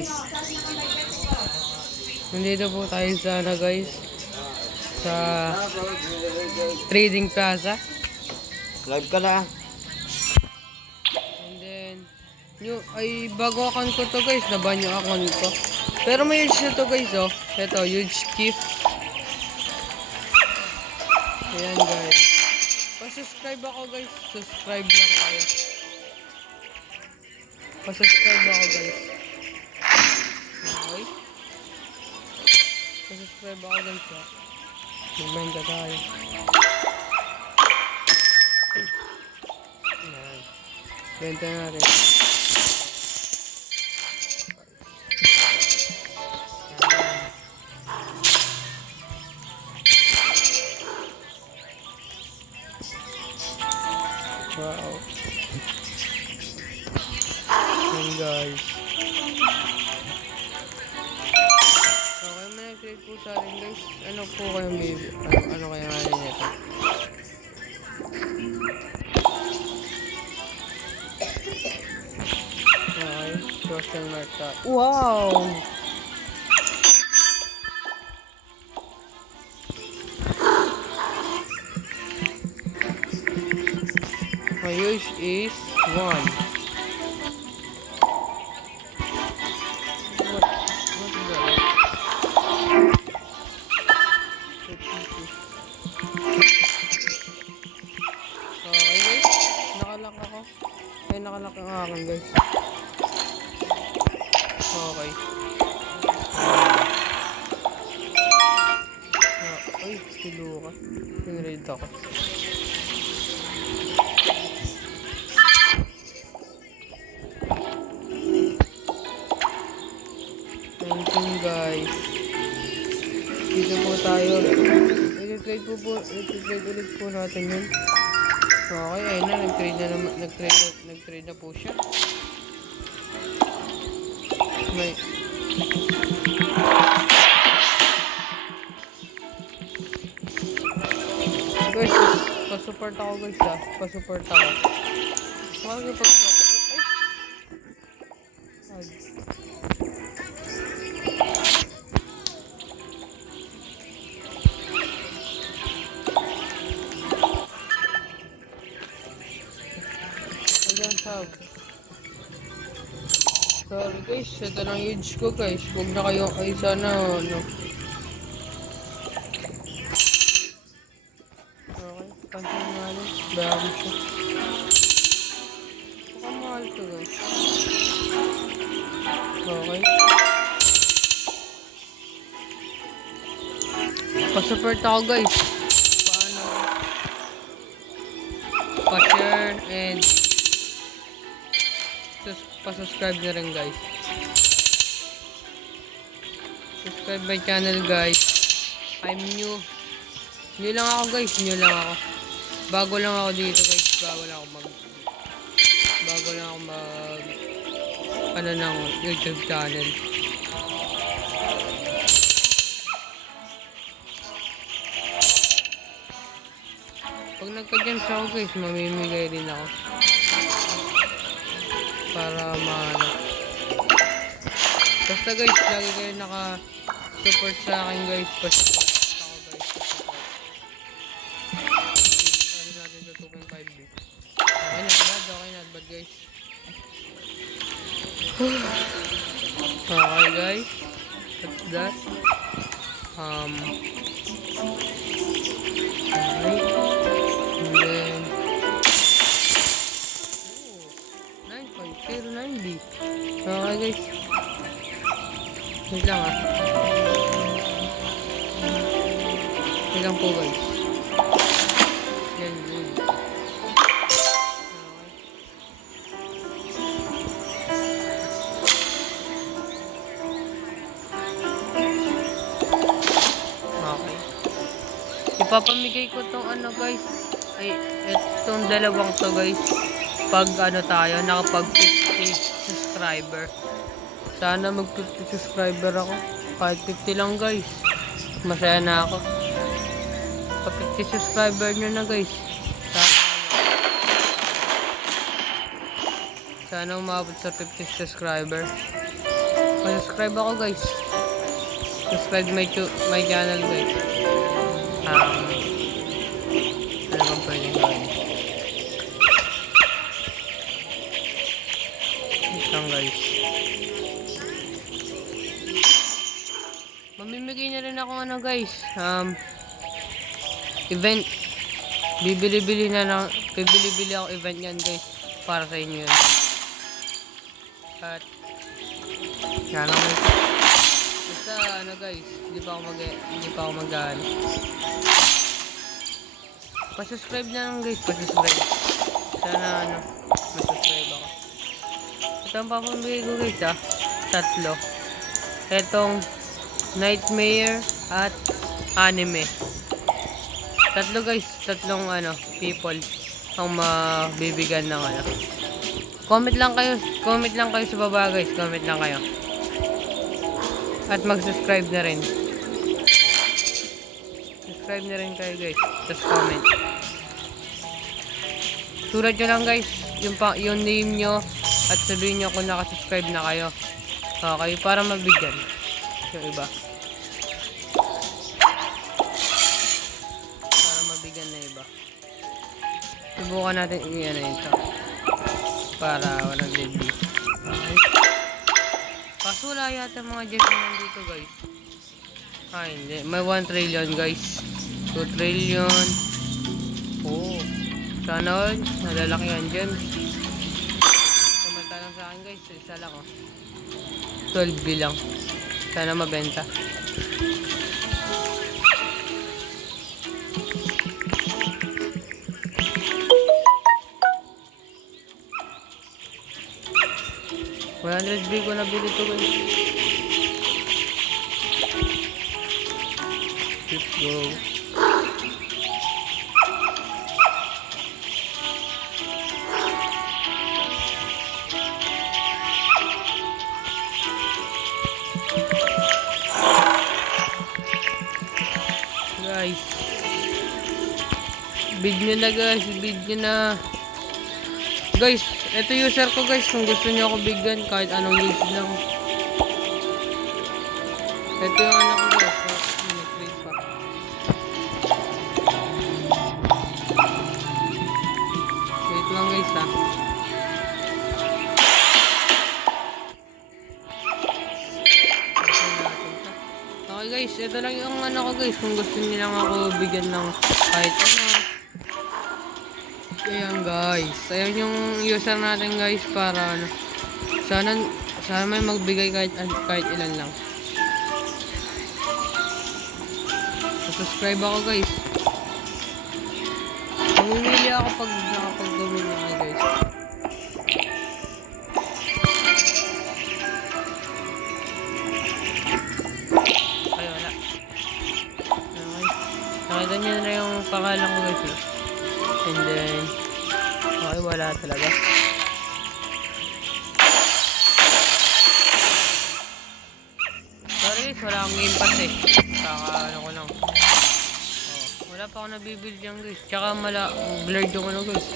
guys. Nandito po tayo sa guys. Sa Trading Plaza. Live ka na. And then, bago account ko to guys. Naban yung account ko. Pero may huge na to guys oh. Ito, huge gift. Ayan guys. Pa-subscribe ako guys. Subscribe lang kayo. Pa-subscribe ako guys. Okay. Pa-subscribe ako guys ha. Magbenta tayo. Ayan. Benta natin. Wow. Ayan guys. Okay, may nag-trade po sa akin guys. Ano po kayo maybe? Ano kaya nga rin ito? Okay, question mark ka. Wow! My use is 1. What is that? Okay guys, nakalak ako. Ay, nakalak ang akin guys. Okay. Ay, silo ka. Pinraid ako. Guys, dito po tayo. I-trade ulit po natin yun. Okay, ayun na, nag-trade na po siya. May guys, pa-support ako guys ha. Pa-support ako. Bakit pa-support? Ay. Sorry guys, ito lang huge ko guys. Huwag na kayo, ay sana ano. Okay, pansin nga lang. Bago siya. Baka mahal to guys. Okay. Pa-support ako guys. Paano? Pa-share and pa-subscribe na rin guys. Subscribe my channel guys. I'm new. New lang ako guys. New lang ako. Bago lang ako dito guys. Bago lang ako mag ano ng YouTube channel. Pag nagka-gems ako guys, mamimigay din ako. Para maano. Basta guys, lagi kayo naka-support sa akin guys. Pa-support ako guys. Ano natin sa 2.5 bit. Okay na bad guys. Okay guys. What's that? Okay. And then 9.09B. Okay guys. Wait lang ah. Wait lang po guys. Yan good. Okay. Ipapamigay ko tong ano guys. Ay, itong dalawang to guys. Pag ano tayo, nakapag 50 subscriber. Sana mag 50 subscriber ako. Kahit 50 lang guys. Masaya na ako. Pag 50 subscriber nyo na guys. Sana umabot sa 50 subscriber. subscribe ako guys. Subscribe my channel guys. Ano bang pwedeng gawin? Ito guys. Mamimigay na rin ako ano guys. Event. Bibili ako event yan guys. Para sa inyo yun. At yan lang guys. Basta ano guys, hindi pa ako mag-ano. Pa-subscribe na lang guys, pa-subscribe. Sana ano, ma-subscribe ako. Ito ang papamigay ko guys tatlo. Etong Nightmare at Anime. Tatlo guys, tatlong ano, people ang mabibigyan ng ano. Comment lang kayo sa baba guys, comment lang kayo. At mag-subscribe na rin. Subscribe na rin kayo guys, tapos comment. Sulat nyo lang guys, yung name nyo at sabihin nyo kung nakasubscribe na kayo. Okay, para mabigyan yung iba. Subukan natin i-ano ito para walang deadly. Okay. Kaso wala yata mga Jeffy nandito guys. Hindi. May 1 trillion guys. 2 trillion. Oh. Sana all. Malalaki yan gems. Samantalang sa akin guys. Isa lang 12 bilang. Sana mabenta. $100 ko nabili ito guys. Let's go. Guys, bid nyo na guys, bid nyo na. Guys, ito user ko guys, kung gusto niyo ako bigyan kahit anong use lang. Ito yung anak ko guys, nag-trade pa. Wait lang guys ha. Okay guys, ito lang yung ano ko guys, kung gusto niyo lang ako bigyan ng kahit ano. Ayan guys, ayan yung user natin guys para ano, sana may magbigay kahit ilan lang. Subscribe ako guys. Mamimili ako pag nakapag-donate na ako guys. Ay wala. Okay. Nakita nyo na yung pangalan ko guys. And then okay, wala talaga. Sorry guys, wala akong game pass eh. Saka ano ko lang. Wala pa ako nabibili dyan guys. Tsaka blurred yung ano guys.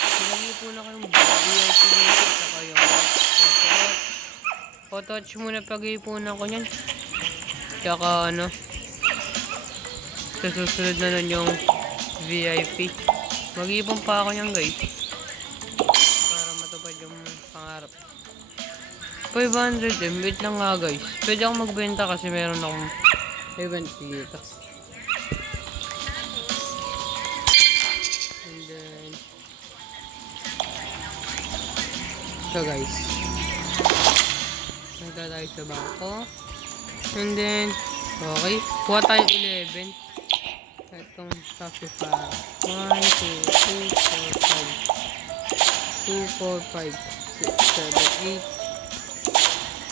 Sinagay po na kayong VIP dito. Tsaka yung photo-touch muna pag-iipunan ko nyan. Tsaka ano, sa susunod na nun yung VIP. Mag-iipon pa ako nyan guys para matupad yung pangarap. 500 wait lang nga guys. Pwede ako magbenta kasi meron akong event dito. And then ito guys, nagta tayo sa bangko. And then okay, kuha tayong 11. Itong Shopify. 1, 2, 3, 4, 5. 2, 4, 5, 6, 7, 8,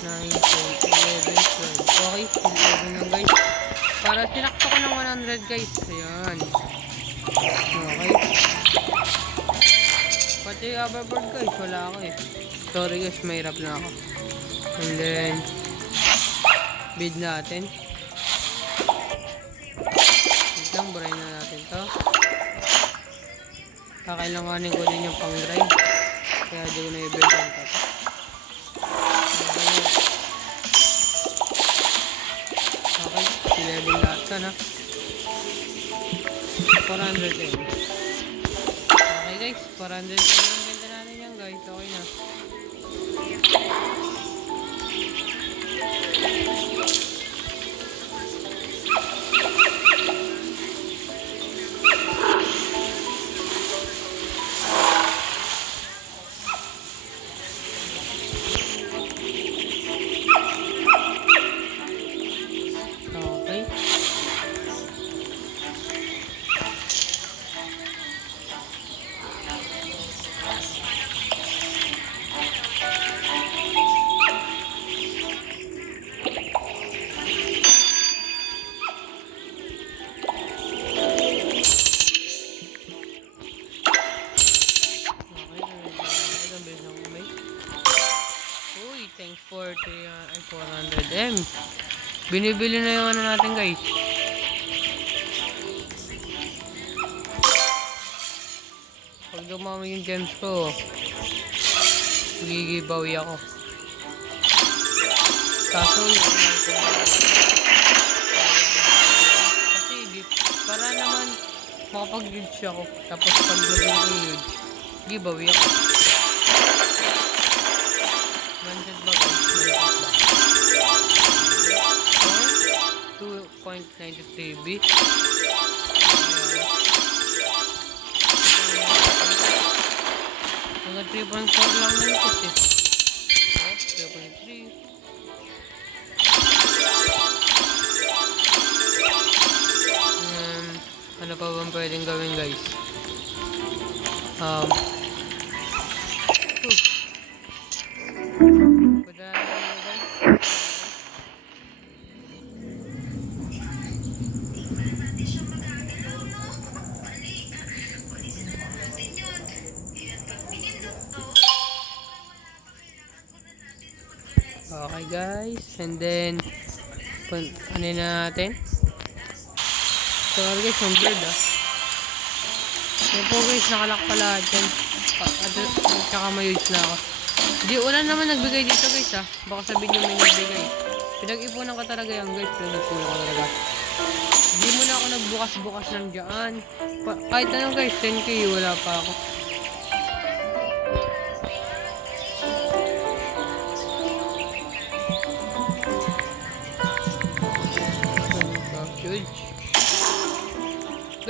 9, 10, 11, 12. Okay, 11 lang guys. Para sinakto ko ng 100 guys. Ayan. Okay. Pati hoverboard guys, wala ako eh. Sorry guys, mahirap na ako. And then bid natin. Buray na natin to. Kakailanganin ko din yung pang drive, kaya di ko na i-build yung top. sana. 400M. Okay guys, 400M ang benta natin yan guys. Okay na. Okay. Uy, thanks for 400M. Binibili na yung ano natin guys. Pag dumami yung gems ko, gigibawi ako. Kaso yung kasi para naman makapag-glitch ako. Tapos pag gawin ko yun, giveaway ako. Banded ba guys? Malapit ba? 2.93B. Hanggang 3.4 lang yun kasi. 3.3. Ano pa bang pwedeng gawin guys? Okay guys, and then ano na natin? Sorry guys, yung bird Yan po guys, nakalak pala dyan. Tsaka may-use na ako. Di, wala naman nagbigay dito guys Baka sabihin nyo may nagbigay. Pinag-ipunan ko talaga yan guys. Pinag-ipunan ko talaga. Di mo na ako nagbukas-bukas ng dyan. Kahit ano guys, 10k wala pa ako.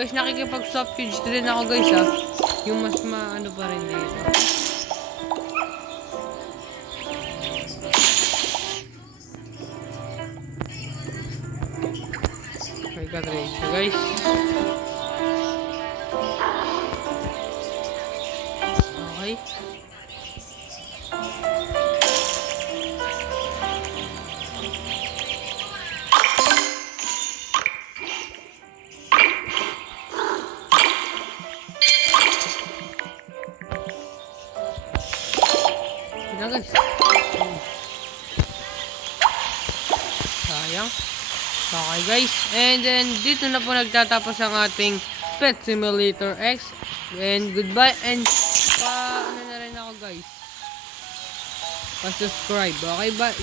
Guys, nakikipag-soft fuse din ako guys Yung mas maano pa rin dito. Okay, ka-trade guys. Okay. Guys. Sayang. Okay guys. And then dito na po nagtatapos ang ating Pet Simulator X. And goodbye. And ano na rin ako guys. Pa-subscribe. Okay, bye.